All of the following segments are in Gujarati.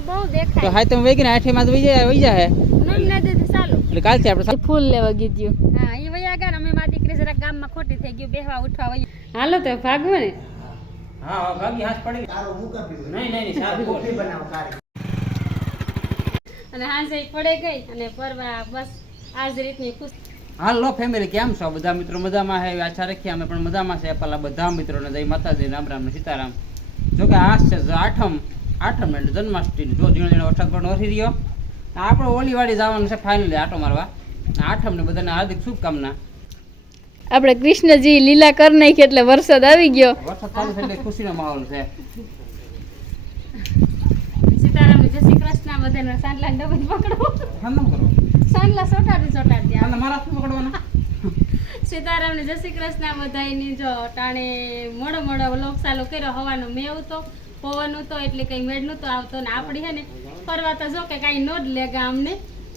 તો હાય તમે વેગીને આઠે માં વઈ જાય વઈ જાય નમ ના દીધી ચાલુ. એટલે કાલથી આપણે ફૂલ લેવા ગીધ્યું હા એ વયા ગયા અમે મારી દીકરી જરાક ગામમાં ખોટી થઈ ગયું બેહવા ઉઠવા વઈ હાલો તો ભાગવો ને. હા ભાગી હાથ પડી નહીં નહીં સારું અને હાંસે પડે ગઈ અને પરવા બસ આજ રીતની ખુશ હાલો ફેમિલી કેમ છો? બધા મિત્રો મજામાં હે? આશા રાખીએ અમે પણ મજામાં છે. પેલા બધા મિત્રોને જય માતાજી રામ રામ સીતારામ. જો કે આ છે આઠમ આઠમ એટલે જન્માષ્ટમી જો ઝીણો ઝીણો વરસાદ પણ વરસી રહ્યો. આપણે ઓલીવાડી જવાનું છે ફાઇનલી આટો મારવા. આઠમ ને બધાને હાર્દિક શુભકામના. આપણે કૃષ્ણજી લીલા કર નાખી એટલે વરસાદ આવી ગયો. વરસાદ ચાલુ છે એટલે ખુશીનો માહોલ છે. સીતારામ જય શ્રી કૃષ્ણ. બધાને સાંડલા ડબલ પકડો. હમ કરો સાંડલા સોટાડી સોટાડી અને મારા શું પકડવાના? સીતારામ ને જય શ્રી કૃષ્ણ. બધાની જો ટાણે મોડો મોડો લોક સાલો કર્યો હવાનો મેવ તો. પવન હતો એટલે કઈ મેળ નતો આવતો ને આપડી હે ને. ફરવા તો જો કે કઈ નો જ લે ગામને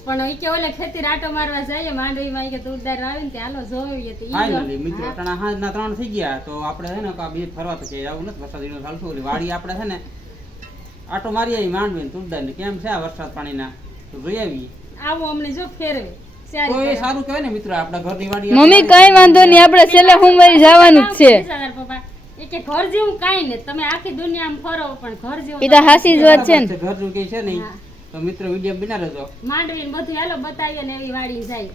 પણ એ કે ઓલે ખેતી રાટો મારવા જઈએ માંડવીમાં કે દૂરદાર આવે ને હાલો જોઈએ તો ઈ જો. ફાઇનલી મિત્રો ટણા ત્રણ થઈ ગયા તો આપણે હે ને કા બી ફરવા તો કે આવું નથી વરસાદ ચાલતું ઓલી વાડી આપણે છે ને આટો મારી આવી માંડવી ને તુરદાર ને. કેમ છે આ વરસાદ પાણીના? તો જોઈ આવી આવો અમને જો ફેરવે. તો સારું કહેવાય ને મિત્રો આપણા ઘરની વાડી મમ્મી કઈ વાંધો નહીં આપણે છેલ્લે સોમવારે જવાનું જ છે. પપ્પા? એ કે ઘર જેવું કાંઈ ને તમે આખી દુનિયામાં ફરો પણ ઘર જેવું એ તો હાસી જ વાત છે ને. ઘર જેવું કઈ છે નહીં તો મિત્રો વિડિયો બિના રહેજો માંડવી ને બધું હાલો બતાવીએ ને એવી વાડી જાય.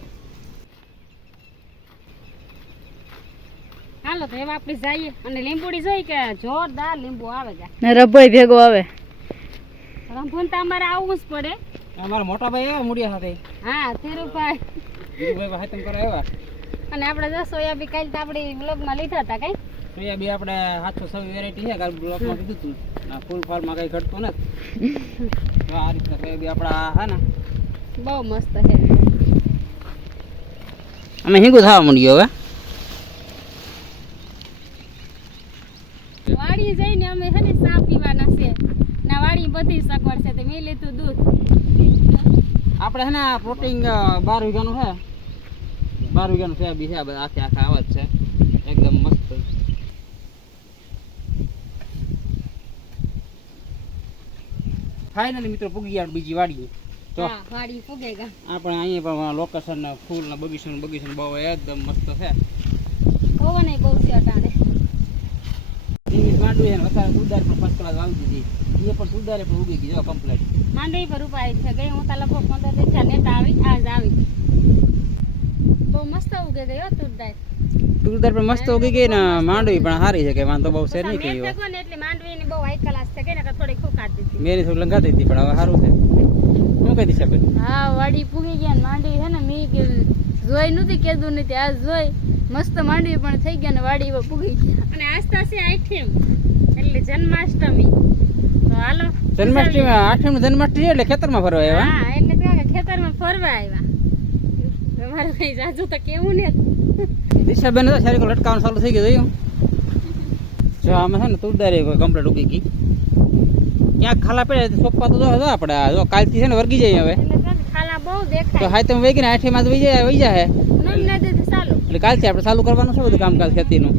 હાલો તો એવા આપણે જઈએ. અને લીંબુડી જોઈ કે જોરદાર લીંબુ આવે છે. ને રબોય ભેગો આવે. રંભુન તો અમારે આવવું જ પડે. અમારા મોટા ભાઈ આવ્યા મૂડિયા સાથે. હા ધીરુભાઈ. ધીરુભાઈ હાથમ કરવા આવ્યા. અને આપણે જો સોયાબી કાલે તો આપણે બ્લોગમાં લીધા હતા કઈ. તો એ બી આપણે સાતસો છવ્વીસ વેરાયટી છે કાલ બ્લોકમાં કીધું તું. આ ફૂલ ફાલમાં કઈ ઘટતું નથી. તો આ રીતના તો એ બી આપણા હા ને. બહુ મસ્ત છે. અમે હિંગુ થવા માંડ્યો હવે. વાડી જઈને અમે છે ને ચા પીવાના છે. ના વાડી બધી સગવડ છે તે મેં લીધું દૂધ. આપણે છે ને પ્રોટીન બાર વીઘાનું છે. બાર વીઘાનું છે બી છે બધા આખે આખા આવા જ છે એકદમ મસ્ત ફાઇનલી મિત્રો પૂગી ગયા બીજી વાડીએ. તો વાડી ફૂગે ગા આપણે અહીંયા પણ લોકેશન ફૂલ ને બગીચો બગીચો બહુ એકદમ મસ્ત છે. પવન બહુ છે અટાણે. માંડવી છે અત્યારે સુધાર પણ ફર્સ્ટ ક્લાસ આવી દીધી એ પણ સુધારે પણ ઉગી ગઈ જો કમ્પ્લીટ માંડવી પર ઉપાય છે. ગઈ હું તા લગભગ પંદર દિવસ નેતા આવી આજ આવી. તો મસ્ત ઉગે ગયો તુરદાર સુધાર પણ મસ્ત ઉગી ગઈ ને માંડવી પણ સારી છે કે વાંધો બહુ છે નહીં મેં કઈ મેરી થોડી લંઘાતી હતી પણ હવે સારું છે. શું કહી દીધી બેન હા વાડી પૂગી ગયા ને માંડવી છે ને મેં કે જોઈ નહોતી કીધું નથી આ જોઈ. મસ્ત માંડવી પણ થઈ ગયા ને વાડી એવા પૂગી ગયા. અને આસ્તા છે આઠમ એટલે જન્માષ્ટમી. તો હાલો જન્માષ્ટમી આઠમ જન્માષ્ટમી એટલે ખેતરમાં ફરવા આવ્યા? હા એટલે ખેતરમાં ફરવા આવ્યા. તમારે કઈ જાજુ તો કેવું ને. દિશાબેન તો સારી લટકાવવાનું ચાલુ થઈ ગયું જોયું? જો આમાં છે ને તુરદારી કમ્પ્લેટ ઉગી ગઈ. ક્યાંક ખાલા પડે સોપા તો જો આપણે જો કાલથી છે ને વર્ગી જાય હવે. ખાલા બહુ તો હાય તમે વેગીને આઠે માં વહી જાય વહી જાય એટલે કાલથી આપણે ચાલુ કરવાનું છે બધું કામકાજ ખેતીનું.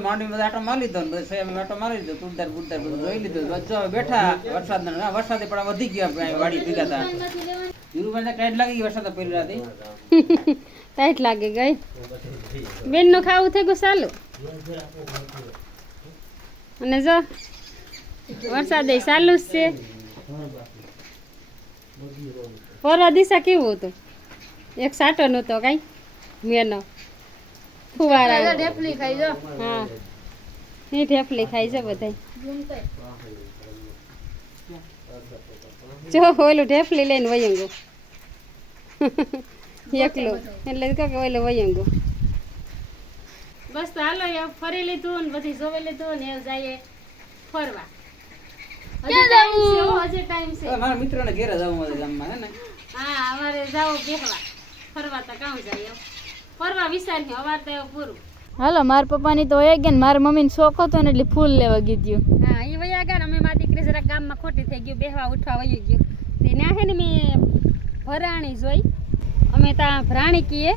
બધો માંડવી બધા આટો મારી લીધો ને સોયાબીન આટો મારી લીધો તુરદાર બુરદાર બધું જોઈ લીધું. વચ્ચે બેઠા, વરસાદ ના વરસાદે પણ વધી ગયા વાડી ભેગા હતા ધીરુભાઈ કાંઈ લાગી ગઈ વરસાદ પહેલી રાતે. ટાઈટ લાગે ગઈ બેનનું ખાવું થઈ ગયું ચાલુ? અને જો, વરસાદ ચાલુ જ છે. પરવા દિશા કેવું હતું? એક સાટો નહોતો કઈ, મેનો? ફુવારા ઢેફલી ખાઈ જો. હા. એ ઢેફલી ખાઈ છે બધા જો ઓલું ઢેફલી લઈને વયંગો. એકલો. એટલે કે ઓલે વયંગો. બસ હાલો એ ફરી લીધું ને બધી જોઈ લીધું ને એ જઈએ ફરવા. હજી time છે, મારા મિત્રોને ઘેરે જવું ગામમાં હે ને? હા અમારે જાવ બેહવા. ફરવા તો કામ જાય ફરવા વિચાર ને અવાર તો પૂરું. હાલો મારા પપ્પાની તો હોય ગયા ને મારા મમ્મીને શોખ હતો ને એટલે ફૂલ લેવા ગીધ્યું હા એ વયા ગયા ને અમે મારી દીકરી જરાક ગામમાં ખોટી થઈ ગયું બેહવા ઉઠવા વયું ગયું. તે ના હે ને મેં ભરાણી જોઈ. અમે ત્યાં ભરાણી કીએ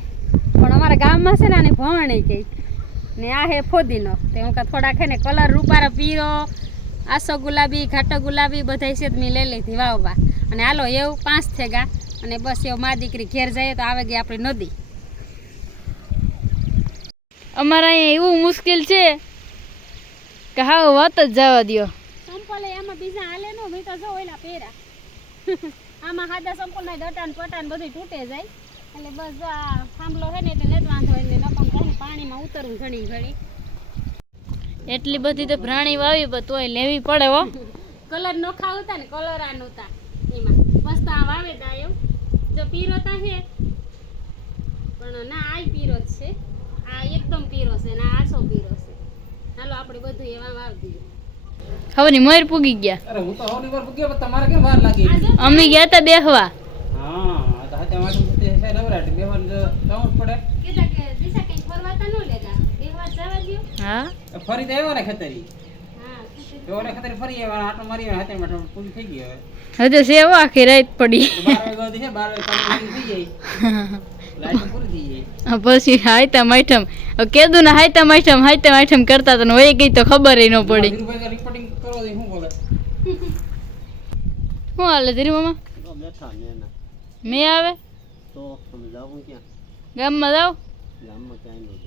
પણ અમારા ગામમાં છે ને આને ભવાણી કહી ને આ હે ફોદીનો. તે હું કાં થોડાક હે ને કલર રૂપારો પીરો આસો ગુલાબી ઘાટો ગુલાબી બધાય છે મેં લઈ લીધી વાવવા. અને હાલો એવું પાંચ થેગા. અને બસ એવું મા દીકરી ઘેર જઈએ તો આવે ગઈ આપણી નદી. અમારે અહીંયા એવું મુશ્કેલ છે કે હા વાત જ જવા દ્યો. સંપલે એમાં બીજા હાલે નો મેં તો જો ઓલા પહેરા. આમાં હાદા સંપલ ના ગટાન પટાન બધું તૂટે જાય. એટલે બસ જો આ થાંભલો છે ને એટલે નથી વાંધો એટલે નકમ કહે પાણીમાં ઉતરવું ઘણી ઘણી. એટલી બધી તો પ્રાણી વાવી પણ તોય લેવી પડે હો. કલર નોખા હતા ને કલર આ નહોતા. એમાં મસ્ત આ વાવેદા એવું. જો પીરો તા હે પણ ના આય પીરો જ છે. આ એકદમ પીરો છે ને આસો પીરો છે. હાલો આપણે બધું એવા વાવી દઈએ. હવે ની મોર પૂગી ગયા. અરે હું તો હવની વાર પૂગ્યો પણ તમારે કેમ વાર લાગી? અમે ગયા તા બેહવા. હા તો હાથે માટે તે છે નવરાટ જો પડે. કીધા કે દિશા કઈ ફરવાતા ન લેગા એ જવા દ્યો. હા? ફરી તો આવ્યો ને ખેતરી. હા તો ઓલે ફરી આવ્યા આટો મારી આવ્યા હાથે માટે પૂરી થઈ ગઈ હવે. હજુ સેવા આખી રાત પડી. બાર વાગે થઈ જાય લાઈટ પૂરી થઈ જાય પછી હાયતા માઠમ કેદું ના હાયતા માઠમ હાયતા માઠમ કરતા તને હોય ગઈ તો ખબર ન પડી. શું હાલે ધીરી મામા? મે મેં આવે? તો તમે જાવું ક્યાં? ગામમાં જાઓ? જાય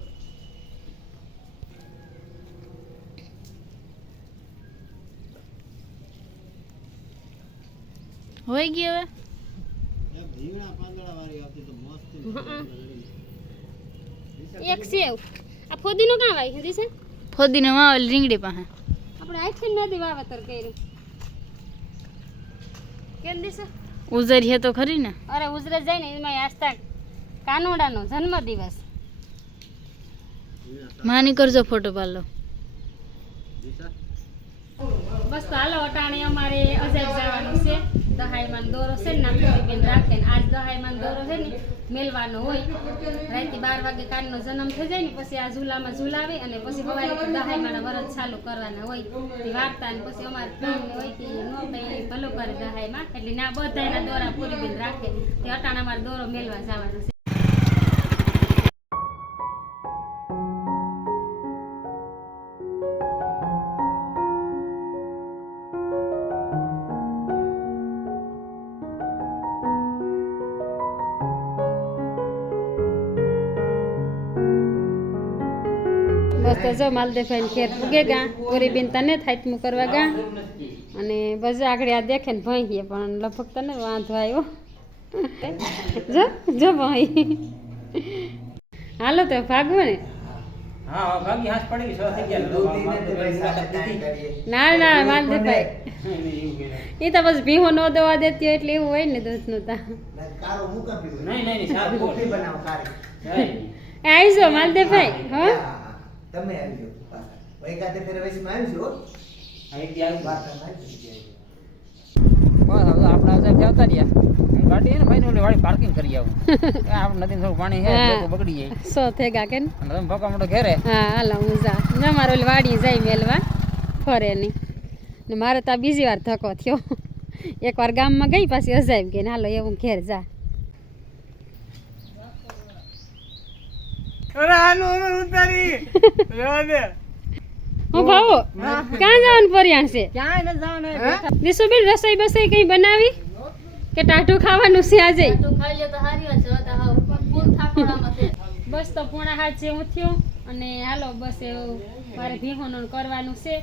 હોય ગઈ હવે ભીવડા પાંદડા વાળી આવતી તો મસ્ત એક સેવ આ ફોદીનો કાં વાય? છે? ફોદીનો ફોદીને રીંગડી પાસે. આપણે આથી નદી વાવતર કર્યું. કેમ ઉજરી હે તો ખરી ને. અરે ઉજરે જાય ને એમાં આસ્તા કાનોડાનો જન્મદિવસ માની કરજો ફોટો પાડલો. બસ તો હાલો અટાણી અમારે અજાયબ જવાનું છે. દહાઈમાન દોરો છે ને નાખી રાખે ને, આજ દહાઈમાન દોરો છે ને, મેલવાનો હોય. રાતે બાર વાગે કાનનો જન્મ થઈ જાય ને, પછી આ ઝૂલામાં ઝૂલાવી અને પછી સવારે દહાઈમાના વરત ચાલુ કરવાના હોય. તે વાર્તા ને પછી અમારે ફ્રેન્ડ હોય કે નો કઈ ભલો કરે દહાઈમાં એટલે ના બધા દોરા પૂરી બેન રાખે. તે અટાણે દોરો મેલવા જવાનો છે. બસ તો જો માલદેભાઈ ખેર પૂગે ગા પૂરી બેન તને થાતમું કરવા ગા. અને બસ આગળ આ દેખે ને ભઈ પણ લગભગ તને વાંધો આવ્યો. જો જો ભાઈ. હાલો તો ભાગવો ને. ના ના માલદેભાઈ એ તો બસ ભીહો ન દવા દેતી હોય એટલે એવું હોય ને દૂધનું તા કારો મૂકા પીવો. નહીં નહીં નહીં સારું બોલ. કોફી બનાવો કારી નહીં. એ આવીજો માલદેભાઈ હો. હા, આવી તમે પાછા. વૈકાતે ફેર વૈસીમાં આવજો હો. આ એક વાર્તામાં આવજો. બસ હવે સાહેબ જતા રહ્યા ગાડી ને ભાઈ વાળી પાર્કિંગ કરી આવું. આપણે નદી થોડું પાણી હે. બગડી જાય. સો થેગા કે ને? તમે ભોકા મોટો ઘેરે? હા હાલો હું જા જો મારો વાડી જાય મેલવા ફરે નહીં. ને મારે તો આ બીજી વાર ધક્કો થયો. એકવાર ગામમાં ગઈ પાછી અજાયબ ગઈ ને હાલો એવું ઘેર જા. હું ભાવો? ક્યાં જવાનું પરિયાણ છે? દીશુબેન રસોઈ બસોઈ કઈ બનાવી? કે ટાઢું ખાવાનું છે આજે? ખાઈ લે તો હારી વાત છે હવે તો હાવ ફૂલ થાકોડામાં છે. બસ તો પૂણા હાથ જેવું થયું અને હાલો બસ એવું મારે ભીહોનું કરવાનું છે.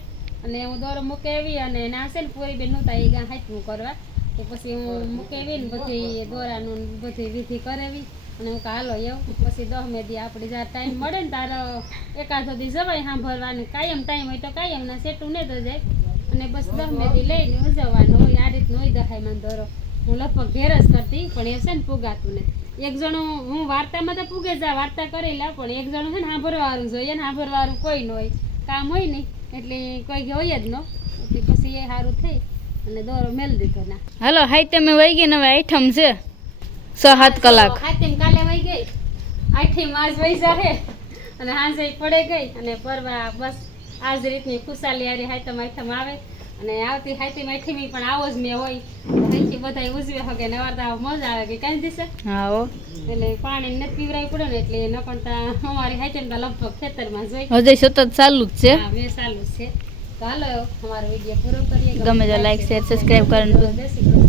અને હું દોરો મૂકેવી અને ના છે ને પૂરી બેન નહોતા એ ગા હાથવું કરવા. તો પછી હું મૂકેવી ને બધી દોરાનું બધી વિધિ કરાવી. અને હું હાલો એવું પછી દહ મેદી આપણે જ્યારે ટાઈમ મળે ને તારો એકાદો દી જવાય સાંભળવાનું. કાયમ ટાઈમ હોય તો કાયમ ના સેટું ને તો જાય. અને બસ દહ મેદી લઈને ઉજવવાનું હોય, આ રીતનું હોય દહાઈમાં દોરો. હું લગભગ ઘેર જ કરતી, પણ એ છે ને પુગાતું ને એક જણો, હું વાર્તામાં તો પૂગે જા વાર્તા કરેલા, પણ એક જણું છે ને સાંભળવાનું જોઈએ ને સાંભળવાનું કોઈ ન હોય. કામ હોય નહીં એટલે કોઈ હોય જ ન. એટલે પછી એ સારું થઈ. અને દોરો મેલ દીધો ના. હલો, હાઈ, તમે વહી ગઈ ને હવે આઈટમ છે. છ સાત કલાક હાથીમ કાલે વહી ગઈ. આઠી માસ વહી જાહે. અને હાંજે પડે ગઈ અને પરવા બસ આ જ રીતની ખુશાલી આરી હાથમ આઠમ આવે. અને આવતી હાથમ આઠમી પણ આવો જ મેં હોય. અહીંથી બધા ઉજવે હગે નવારતા મજા આવે કે કાંઈ દિશે હા એટલે પાણી નથી પીવરાય પડે ને એટલે નકરતા અમારી હાથમ તો લગભગ ખેતરમાં જોઈ હજી સતત ચાલુ જ છે. હા મેં ચાલુ જ છે. તો હાલો અમારો વીડિયો પૂરો કરીએ. ગમે તો લાઈક શેર subscribe કરવાનું